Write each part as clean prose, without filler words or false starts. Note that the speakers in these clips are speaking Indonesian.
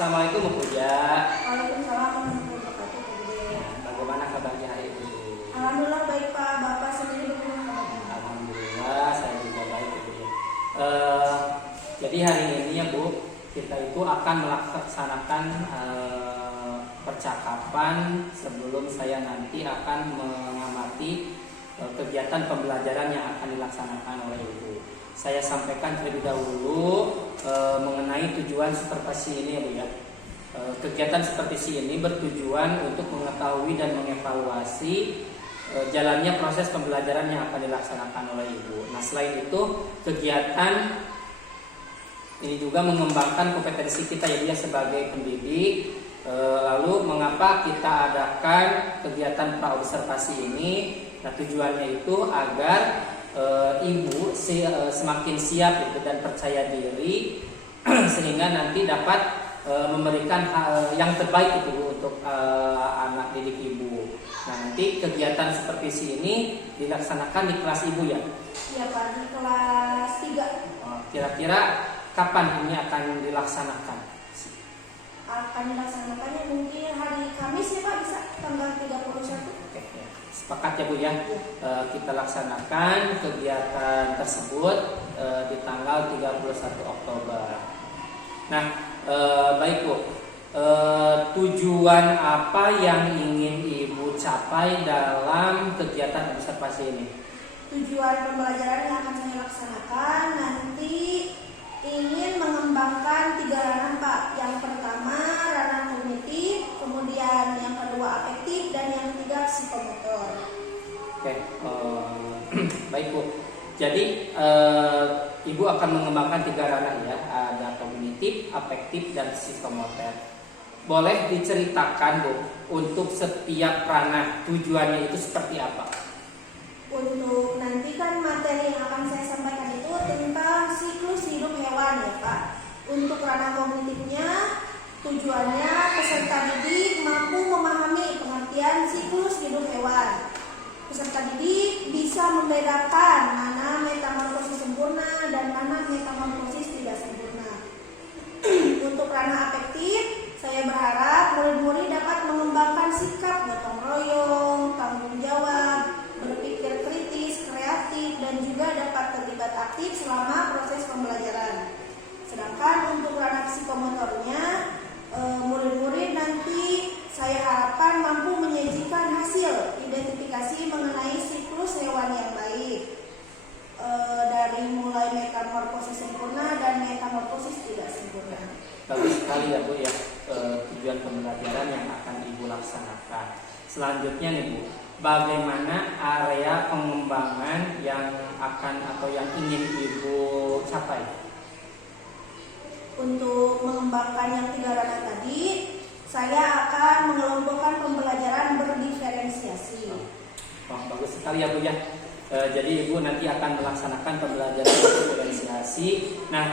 Assalamualaikum Bu Puja. Waalaikumsalam warahmatullahi wabarakatuh. Bagaimana kabarnya hari ini? Alhamdulillah baik Pak. Bapak sendiri bagaimana kabarnya? Alhamdulillah saya juga baik Bu Puja. Jadi hari ini ya Bu, kita itu akan melaksanakan percakapan sebelum saya nanti akan mengamati kegiatan pembelajaran yang akan dilaksanakan oleh Ibu. Saya sampaikan terlebih dahulu mengenai tujuan supervisi ini ya Bu ya. Kegiatan supervisi ini bertujuan untuk mengetahui dan mengevaluasi jalannya proses pembelajaran yang akan dilaksanakan oleh Ibu. Nah, selain itu kegiatan ini juga mengembangkan kompetensi kita ya Bu ya sebagai pendidik. Lalu mengapa kita adakan kegiatan praobservasi ini? Nah, tujuannya itu agar ibu semakin siap gitu, dan percaya diri sehingga nanti dapat memberikan hal yang terbaik itu untuk anak didik ibu. Nah, nanti kegiatan supervisi ini dilaksanakan di kelas ibu ya? Iya Pak, di kelas 3. Kira-kira kapan ini akan dilaksanakan? Akan dilaksanakannya mungkin hari Kamis ya Pak, bisa tanggal 31. Oke, ya. Sepakat ya Bu ya? Kita laksanakan kegiatan tersebut di tanggal 31 Oktober. Nah, baik Bu, tujuan apa yang ingin Ibu capai dalam kegiatan observasi ini? Tujuan pembelajaran yang akan saya laksanakan nanti ingin mengembangkan 3 ranah Pak. Yang pertama ranah kognitif, kemudian yang kedua afektif, dan yang ketiga psikomotor. Oke, baik Bu. Jadi Ibu akan mengembangkan 3 ranah ya, ada kognitif, afektif, dan psikomotor. Boleh diceritakan Bu, untuk setiap ranah tujuannya itu seperti apa? Untuk nanti kan materi yang akan saya sampaikan itu tentang siklus hidup hewan ya Pak. Untuk ranah kognitifnya tujuannya peserta didik mampu memahami pengertian siklus hidup hewan. Peserta didik bisa membedakan mana metamorfosis sempurna dan mana metamorfosis tidak sempurna. Untuk ranah afektif, saya berharap murid-murid dapat mengembangkan sikap gotong royong, tanggung jawab, berpikir kritis, kreatif, dan juga dapat terlibat aktif selama proses pembelajaran. Sedangkan untuk ranah psikomotornya, murid-murid nanti saya harapkan mampu menyajikan hasil identifikasi mengenai siklus hewan yang baik, dari mulai metamorfosis sempurna dan metamorfosis tidak sempurna. Bagus sekali ya Bu ya, tujuan pembelajaran yang akan Ibu laksanakan. Selanjutnya nih Bu, bagaimana area pengembangan yang akan atau yang ingin Ibu capai? Untuk mengembangkan yang 3 ranah tadi, saya akan mengelompokkan pembelajaran berdiferensiasi. Bagus sekali ya Bu ya. Jadi Ibu nanti akan melaksanakan pembelajaran diferensiasi. Nah,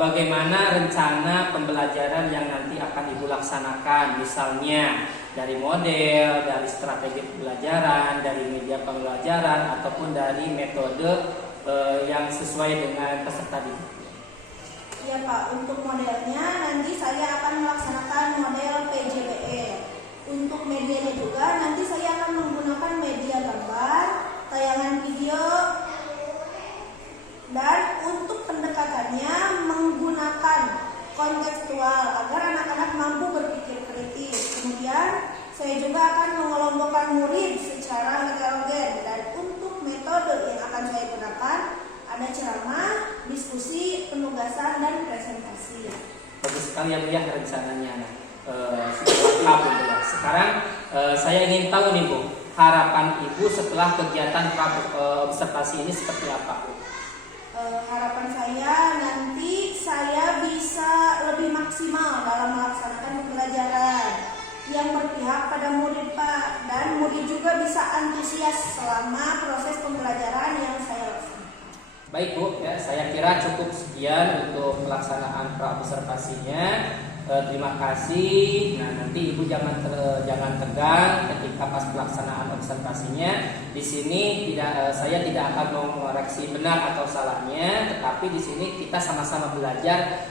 bagaimana rencana pembelajaran yang nanti akan Ibu laksanakan? Misalnya dari model, dari strategi pembelajaran, dari media pembelajaran, ataupun dari metode yang sesuai dengan peserta didik. Ya Pak, untuk modelnya nanti saya akan melaksanakan model PJBE. Untuk medianya juga nanti saya akan menggunakan media gambar, tayangan video, dan untuk pendekatannya menggunakan kontekstual agar anak-anak mampu berpikir kritis. Kemudian saya juga akan mengelompokkan murid secara heterogen, dan untuk metode yang akan saya gunakan ada ceramah, diskusi, penugasan, dan presentasi. Bagus sekali ya Bu ya rencananya. Lengkap Bu ya. Sekarang saya ingin tahu nih Bu, harapan Ibu setelah kegiatan observasi ini seperti apa Bu? Harapan saya nanti saya bisa lebih maksimal dalam melaksanakan pembelajaran yang berpihak pada murid Pak, dan murid juga bisa antusias selama proses pembelajaran yang saya laksanakan. Baik Bu, ya, saya kira cukup sekian untuk pelaksanaan praobservasinya. terima kasih. Nah, nanti Ibu jangan tegang ketika pas pelaksanaan observasinya. Di sini saya tidak akan mengoreksi benar atau salahnya, tetapi di sini kita sama-sama belajar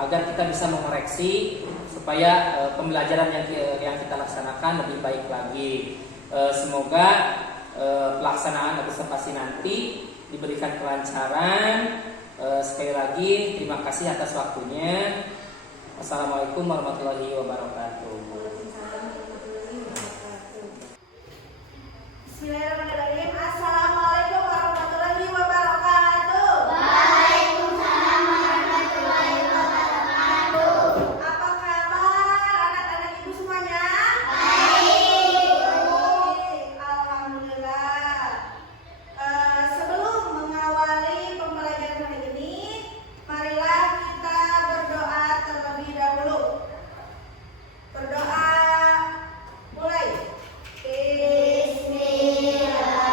agar kita bisa mengoreksi supaya pembelajaran yang kita laksanakan lebih baik lagi. Semoga pelaksanaan observasi nanti diberikan kelancaran. Sekali lagi terima kasih atas waktunya. Assalamualaikum warahmatullahi wabarakatuh. Bismillahirrahmanirrahim. Assalamualaikum warahmatullahi wabarakatuh. Waalaikumsalam warahmatullahi wabarakatuh. Apa kabar anak-anak ibu semuanya? Baik. Alhamdulillah. Sebelum mengawali pembelajaran hari ini, marilah kita berdoa terlebih dahulu. Berdoa mulai. Bismillah.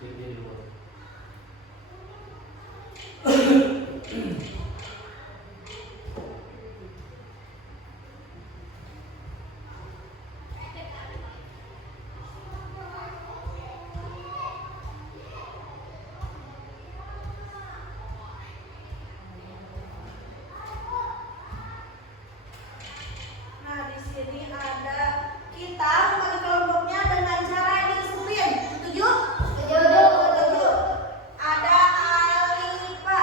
Jadi dulu. Nah, di sini ada kita membagi kelompoknya dengan cara yang disusun. Setuju? Setuju. Setuju. Ada Alifa,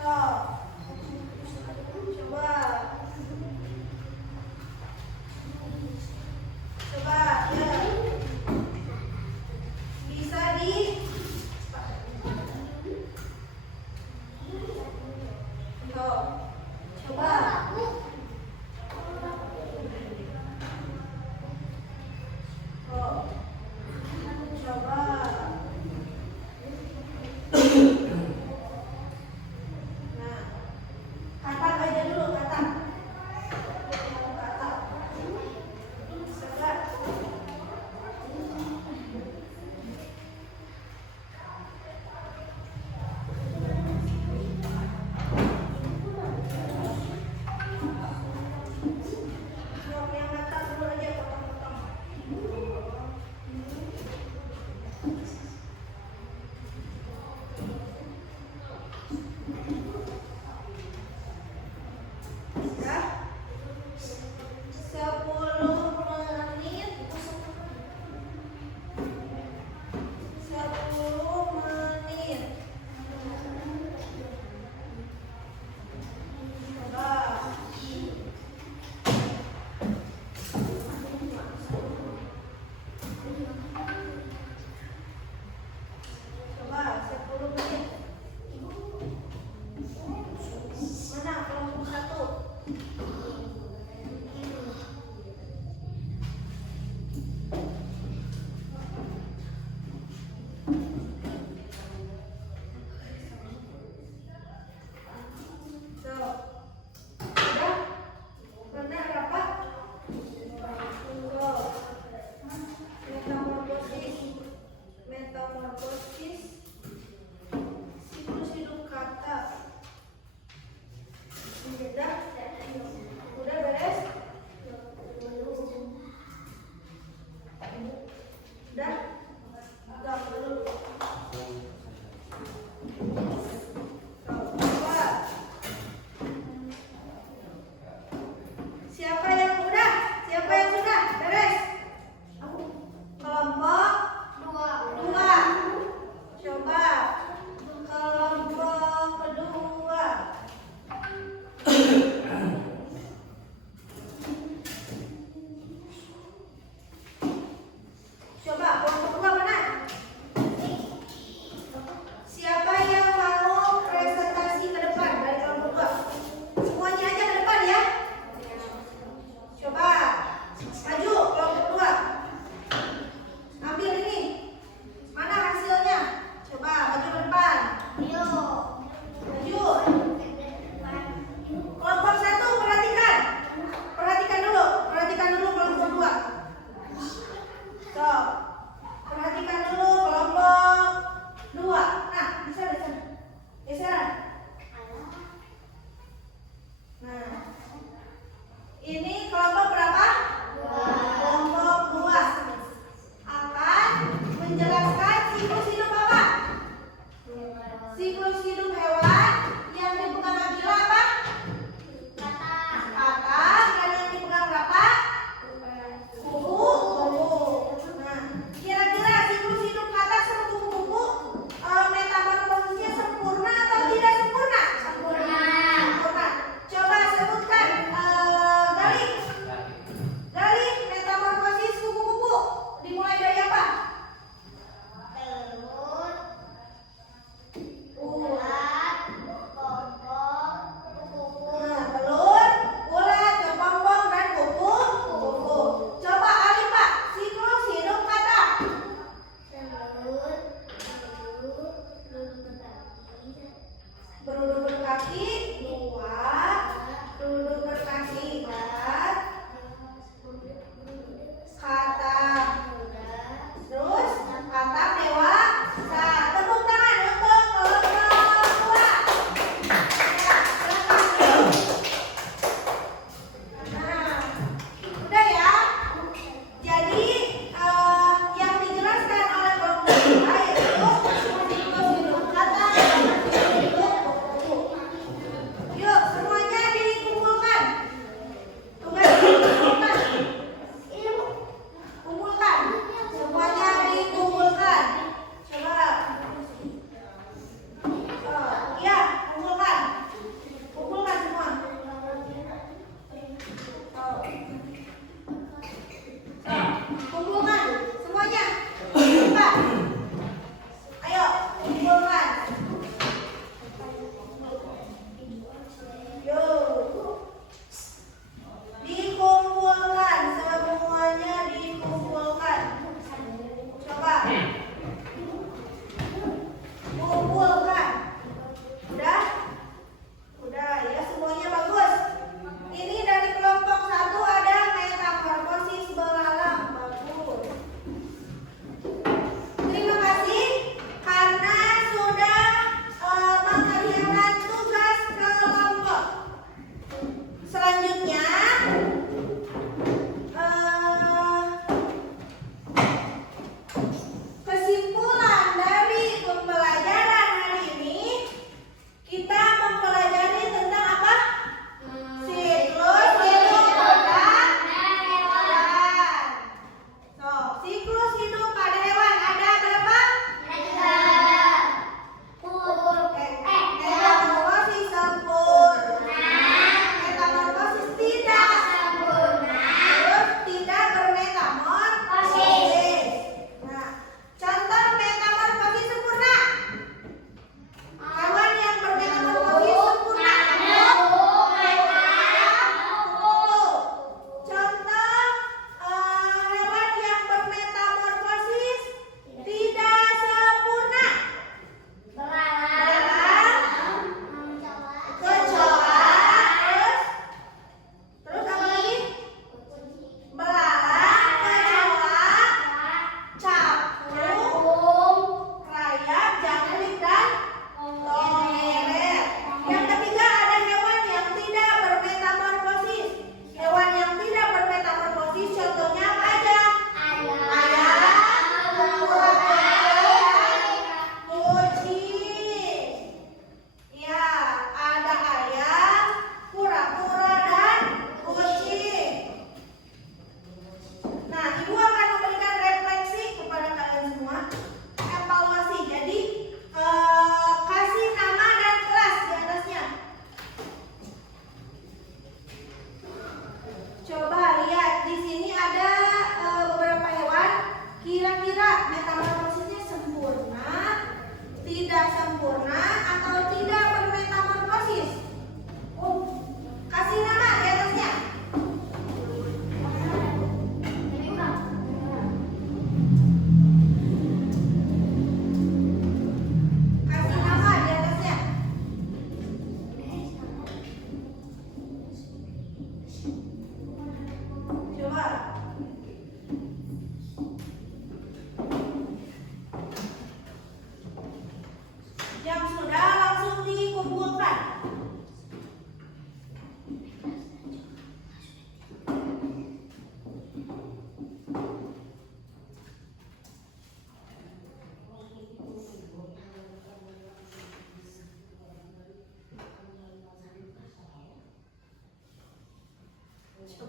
Oh. Coba. Coba, ya. Bisa di Tuh. Coba. Tuh. Coba. Nah, katak aja dulu, katak. Katak. Coba.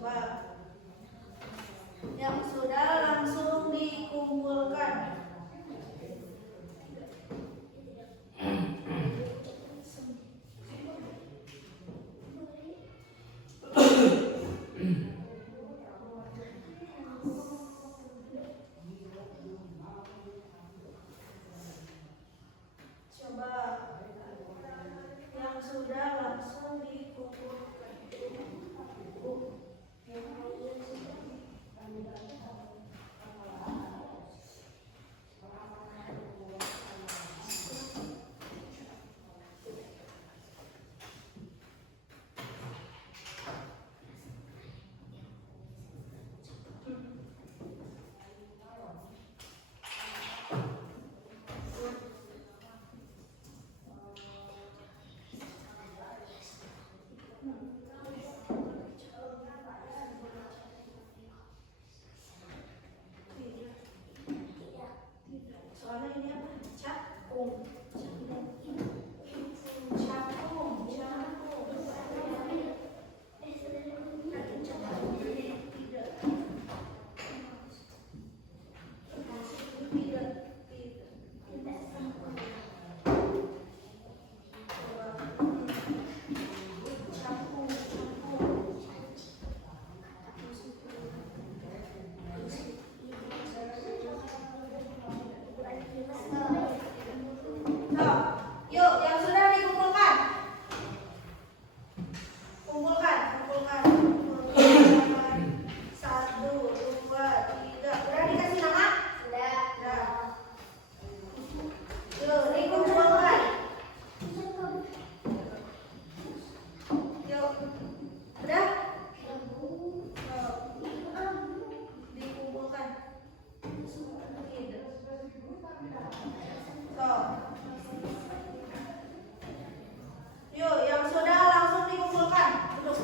Coba. Yang sudah langsung dikumpulkan. Coba. Yang sudah langsung dikumpulkan. Soalnya ini apa? Cakung. Yuk, yang sudah dikumpulkan. Kumpulkan. Satu, dua, tiga. Udah dikasih nama? Udah. Yuk, dikumpulkan. Yuk. Udah? Dikumpulkan. Tuh. Yuk, yang sudah langsung dikumpulkan. Duduk.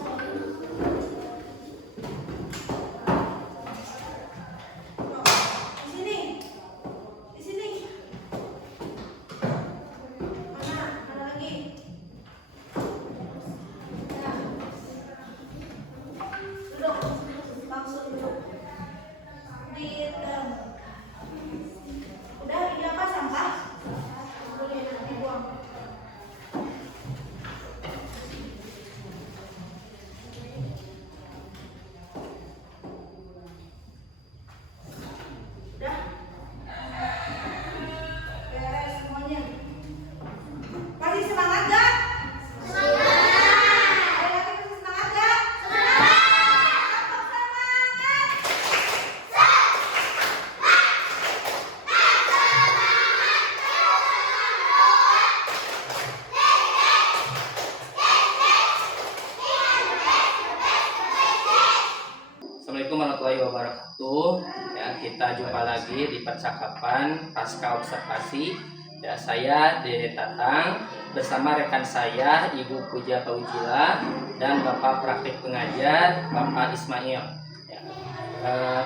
Tuh, di sini. Di sini. Mana lagi? Nah. Duduk. Langsung duduk. Udah, ini apa sampah? Boleh dibuang. Udah. Beres semuanya. Masih semangat gak? Semangat. Ada lagi masih semangat gak? Semangat. Assalamualaikum warahmatullahi wabarakatuh. Ya, kita jumpa lagi di percakapan pasca observasi. Ya, saya Dede Tatang bersama rekan saya Ibu Puja Paujila dan Bapak Praktik Pengajar Bapak Ismail. Ya,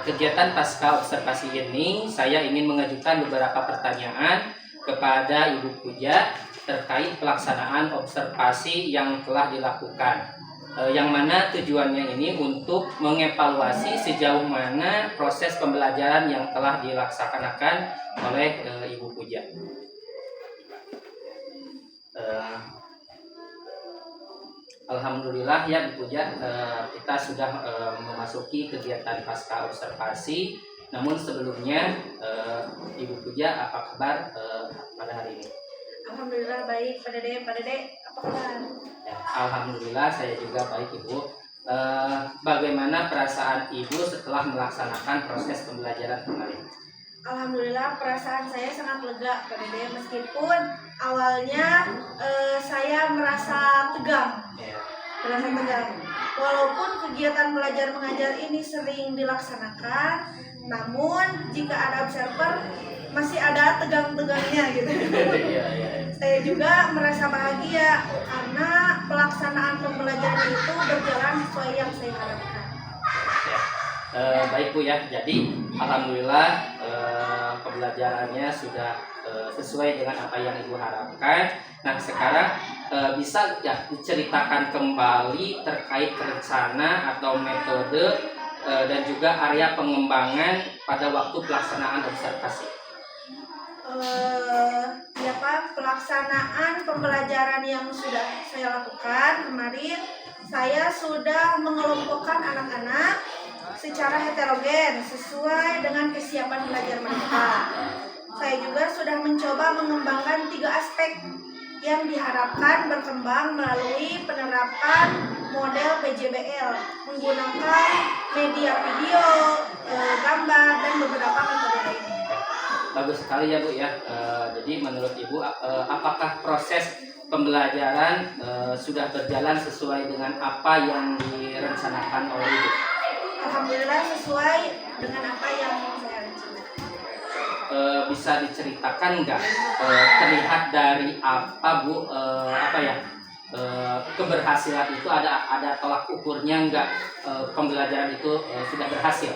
kegiatan pasca observasi ini saya ingin mengajukan beberapa pertanyaan kepada Ibu Puja terkait pelaksanaan observasi yang telah dilakukan. Yang mana tujuannya ini untuk mengevaluasi sejauh mana proses pembelajaran yang telah dilaksanakan oleh Ibu Puja. Alhamdulillah ya Bu Puja, kita sudah memasuki kegiatan pasca observasi. Namun sebelumnya Ibu Puja, apa kabar pada hari ini? Alhamdulillah baik, Pak Dede, apa kabar? Ya, alhamdulillah saya juga baik Ibu. Bagaimana perasaan Ibu setelah melaksanakan proses pembelajaran kemarin? Alhamdulillah perasaan saya sangat lega, Pak Dede, meskipun awalnya saya merasa tegang. Ya. Walaupun kegiatan belajar mengajar ini sering dilaksanakan, namun jika ada observer masih ada tegang-tegangnya gitu. Iya. Saya juga merasa bahagia karena pelaksanaan pembelajaran itu berjalan sesuai yang saya harapkan. Ya. Baik Bu ya, jadi alhamdulillah pembelajarannya sudah sesuai dengan apa yang Ibu harapkan. Nah sekarang bisa ya diceritakan kembali terkait rencana atau metode dan juga area pengembangan pada waktu pelaksanaan observasi. Ya Pak, pelaksanaan pembelajaran yang sudah saya lakukan kemarin, saya sudah mengelompokkan anak-anak secara heterogen sesuai dengan kesiapan belajar mereka. Saya juga sudah mencoba mengembangkan 3 aspek yang diharapkan berkembang melalui penerapan model PJBL menggunakan media video, gambar, dan beberapa metode lainnya. Bagus sekali ya Bu ya. Jadi menurut Ibu apakah proses pembelajaran sudah berjalan sesuai dengan apa yang direncanakan oleh Ibu? Alhamdulillah sesuai dengan apa yang saya rencanakan. Bisa diceritakan nggak terlihat dari apa Bu keberhasilan itu ada tolak ukurnya nggak pembelajaran itu sudah berhasil?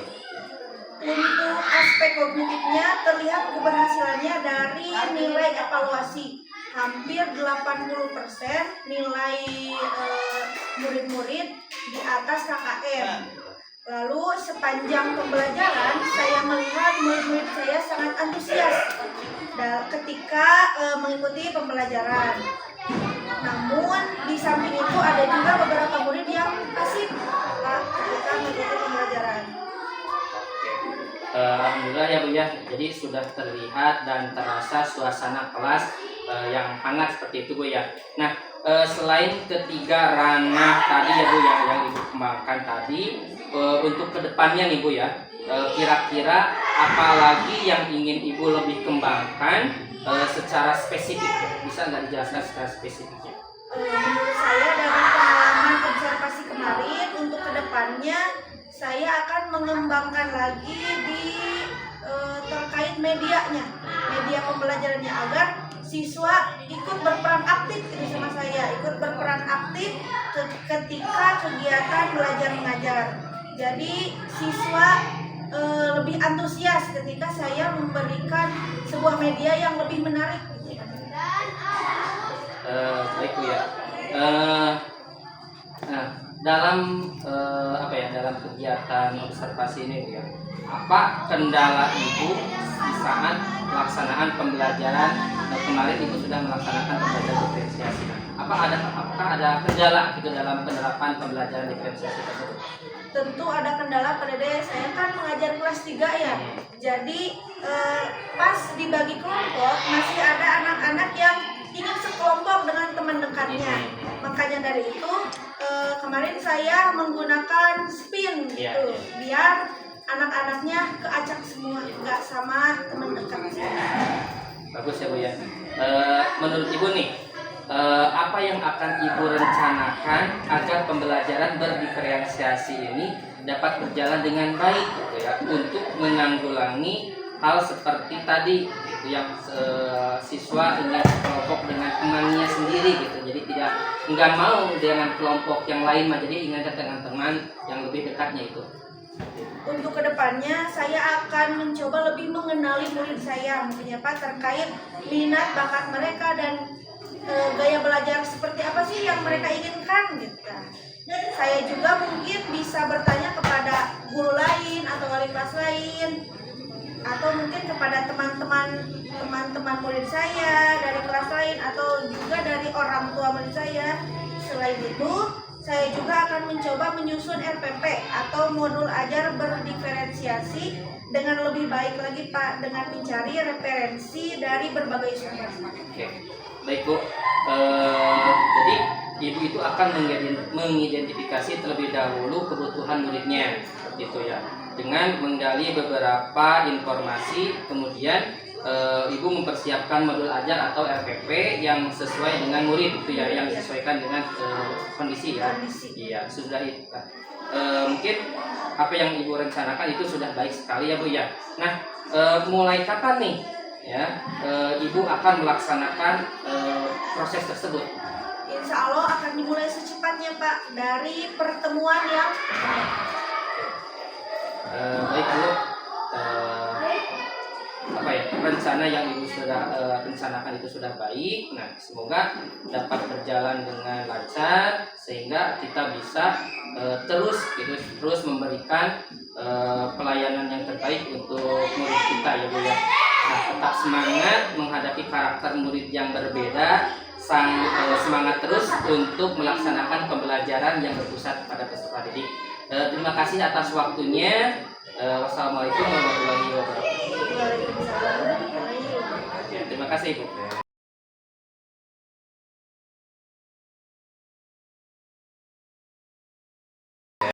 Untuk aspek kognitifnya terlihat keberhasilannya dari nilai evaluasi hampir 80% nilai murid-murid di atas KKM. Lalu sepanjang pembelajaran saya melihat murid-murid saya sangat antusias ketika mengikuti pembelajaran. Namun di samping itu ada juga beberapa murid yang pasif ketika mengikuti pembelajaran. Alhamdulillah ya Bu ya. Jadi sudah terlihat dan terasa suasana kelas yang hangat seperti itu Bu ya. Nah, selain ketiga ranah tadi ya Bu ya yang Ibu kembangkan tadi, untuk kedepannya nih Bu ya, kira-kira apa lagi yang ingin Ibu lebih kembangkan secara spesifik? Bisa nggak dijelaskan secara spesifiknya? Menurut saya dari pengalaman observasi kemarin, untuk kedepannya saya akan mengembangkan lagi terkait medianya, media pembelajarannya, agar siswa ikut berperan aktif sama saya, ikut berperan aktif ketika kegiatan belajar mengajar. Jadi siswa lebih antusias ketika saya memberikan sebuah media yang lebih menarik. Baik Bu ya. Nah, dalam dalam kegiatan observasi ini Bu ya, apa kendala Ibu saat pelaksanaan pembelajaran kemarin Ibu sudah melaksanakan pembelajaran diferensiasi? Apakah ada kendala gitu dalam penerapan pembelajaran diferensiasi tersebut? Tentu ada kendala pada saya kan mengajar kelas 3 ya. Jadi pas dibagi kelompok masih ada anak-anak yang ingin sekelompok dengan teman dekatnya. Makanya dari itu kemarin saya menggunakan spin gitu, biar anak-anaknya keacak semua, nggak sama teman dekatnya. Bagus ya Bu ya. Menurut Ibu nih, apa yang akan Ibu rencanakan agar pembelajaran berdiferensiasi ini dapat berjalan dengan baik gitu ya, untuk menanggulangi hal seperti tadi gitu, yang siswa ingin kelompok dengan temannya sendiri gitu, jadi nggak mau dengan kelompok yang lain mah, jadi ingin dengan teman yang lebih dekatnya itu. Untuk kedepannya saya akan mencoba lebih mengenali murid saya, mungkin ya Pak, terkait minat bakat mereka dan gaya belajar seperti apa sih yang mereka inginkan gitu. Saya juga mungkin bisa bertanya kepada guru lain atau wali kelas lain, atau mungkin kepada teman-teman murid saya dari kelas lain, atau juga dari orang tua murid saya. Selain itu, saya juga akan mencoba menyusun RPP atau modul ajar berdiferensiasi dengan lebih baik lagi Pak, dengan mencari referensi dari berbagai sumber. Oke. Baik Bu, jadi Ibu itu akan mengidentifikasi terlebih dahulu kebutuhan muridnya, gitu ya, dengan menggali beberapa informasi, kemudian Ibu mempersiapkan modul ajar atau RPP yang sesuai dengan murid, itu ya, yang disesuaikan dengan kondisi ya. Iya, sudah itu. Mungkin apa yang Ibu rencanakan itu sudah baik sekali ya Bu ya. Nah, mulai kapan nih ya Ibu akan melaksanakan proses tersebut? Insya Allah akan dimulai secepatnya Pak, dari pertemuan yang baik Bu, rencana yang Ibu sudah rencanakan itu sudah baik. Nah, semoga dapat berjalan dengan lancar sehingga kita bisa terus memberikan pelayanan yang terbaik untuk murid kita ya Bu ya. Nah, tetap semangat menghadapi karakter murid yang berbeda, semangat terus untuk melaksanakan pembelajaran yang berpusat pada peserta didik. Terima kasih atas waktunya. Wassalamualaikum warahmatullahi wabarakatuh. Waalaikumsalam warahmatullahi wabarakatuh. Ya, terima kasih Ibu.